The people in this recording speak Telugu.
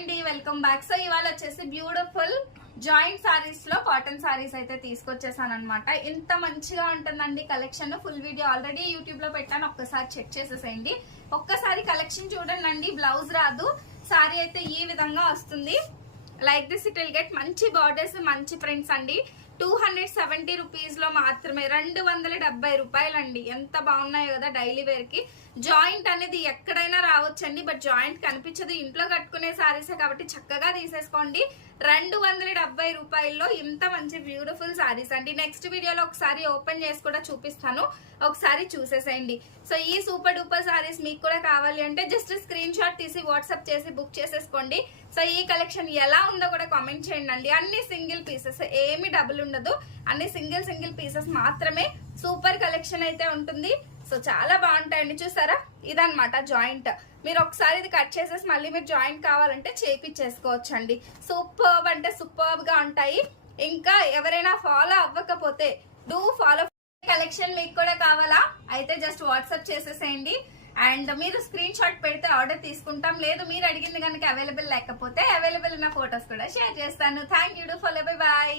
Welcome back. సో ఇవాళ వచ్చేసి బ్యూటిఫుల్ జాయింట్ సారీస్ లో కాటన్ సారీస్ అయితే తీసుకొచ్చేసాను అనమాట. ఇంత మంచిగా ఉంటుందండి collection. Full video already YouTube లో పెట్టాను, ఒక్కసారి చెక్ చేసేసేయండి. ఒక్కసారి కలెక్షన్ చూడండి. బ్లౌజ్ రాదు, సారీ అయితే ఈ విధంగా వస్తుంది. Like this it will get మంచి బార్డర్స్, మంచి ప్రింట్స్ అండి. 270 రూపీస్ లో మాత్రమే, 270 రూపాయలండి. ఎంత బాగున్నాయో కదా డైలీ వేర్ కి. జాయింట్ అనేది ఎక్కడైనా రావచ్చండి, బట్ జాయింట్ కనిపించదు. ఇంట్లో కట్టుకునే సారీసే కాబట్టి చక్కగా తీసేసుకోండి. 270 రూపాయల్లో ఇంత మంచి బ్యూటిఫుల్ సారీస్ అండి. నెక్స్ట్ వీడియోలో ఒకసారి ఓపెన్ చేసి కూడా చూపిస్తాను, ఒకసారి చూసేసేయండి. సో ఈ సూపర్ డూపర్ సారీస్ మీకు కూడా కావాలి అంటే జస్ట్ స్క్రీన్ షాట్ తీసి వాట్సాప్ చేసి బుక్ చేసేసుకోండి. సో ఈ కలెక్షన్ ఎలా ఉందో కూడా కామెంట్ చేయండి. అన్ని సింగిల్ పీసెస్, ఏమి డబుల్ ఉండదు, అన్ని సింగిల్ పీసెస్ మాత్రమే. సూపర్ కలెక్షన్ అయితే ఉంటుంది. సో చాలా బాగుంటాయండి. చూసారా, ఇదన్నమాట జాయింట్. మీరు ఒకసారి ఇది కట్ చేసేసి మళ్ళీ మీరు జాయింట్ కావాలంటే చేపించేసుకోవచ్చు అండి. సూపర్బ్ అంటే సూపర్బ్ గా ఉంటాయి. ఇంకా ఎవరైనా ఫాలో అవ్వకపోతే డూ ఫాలో. కలెక్షన్ మీకు కూడా కావాలా అయితే జస్ట్ వాట్సాప్ చేసేసేయండి. అండ్ మీరు స్క్రీన్ షాట్ పెడితే ఆర్డర్ తీసుకుంటాం. లేదు మీరు అడిగింది కనుక అవైలబుల్ లేకపోతే అవైలబుల్ ఉన్న ఫొటోస్ కూడా షేర్ చేస్తాను. Thank you. Do follow. Bye bye.